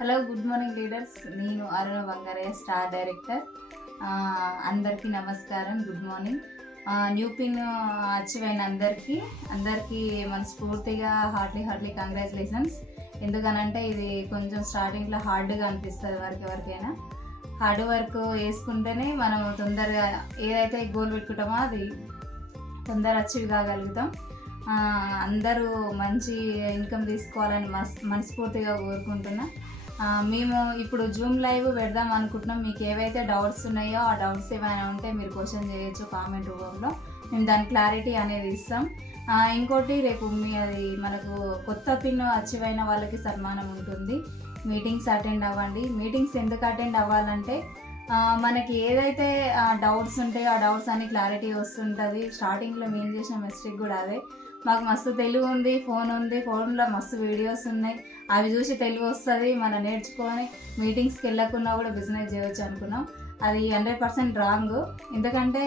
Hello, good morning leaders. నేను అరుణ Bangarayya, star director. అందరికీ నమస్కారం, good morning. New pin achieve అయిన అందరికీ మనస్ఫూర్తిగా హార్ట్లీ కంగ్రాచులేషన్స్. ఎందుకనంటే ఇది కొంచెం స్టార్టింగ్లో హార్డ్గా అనిపిస్తుంది ఎవరికైనా. హార్డ్ వర్క్ వేసుకుంటేనే మనం తొందరగా ఏదైతే గోల్ పెట్టుకుంటామో అది తొందరగా అచీవ్ కాగలుగుతాం. అందరూ మంచి ఇన్కమ్ తీసుకోవాలని మనస్ఫూర్తిగా కోరుకుంటున్నా. మేము ఇప్పుడు జూమ్ లైవ్ పెడదాం అనుకుంటున్నాం. మీకు ఏవైతే డౌట్స్ ఉన్నాయో ఆ డౌట్స్ ఏమైనా ఉంటే మీరు క్వశ్చన్ చేయొచ్చు కామెంట్ రూపంలో. మేము దాని క్లారిటీ అనేది ఇస్తాం. ఇంకోటి, రేపు అది మనకు కొత్త పిన్ అచీవ్ అయిన వాళ్ళకి సన్మానం ఉంటుంది. మీటింగ్స్ అటెండ్ అవ్వండి. మీటింగ్స్ ఎందుకు అటెండ్ అవ్వాలంటే మనకి ఏదైతే డౌట్స్ ఉంటాయో ఆ డౌట్స్ అన్ని క్లారిటీ వస్తుంటుంది. స్టార్టింగ్లో మేము చేసిన మిస్టేక్ కూడా అదే. మాకు మస్తు తెలుగు ఉంది, ఫోన్ ఉంది, ఫోన్లో మస్తు వీడియోస్ ఉన్నాయి, అవి చూసి తెలుగు వస్తుంది, మనం నేర్చుకొని మీటింగ్స్కి వెళ్ళకున్నా కూడా బిజినెస్ చేయవచ్చు అనుకున్నాం. అది 100% రాంగ్. ఎందుకంటే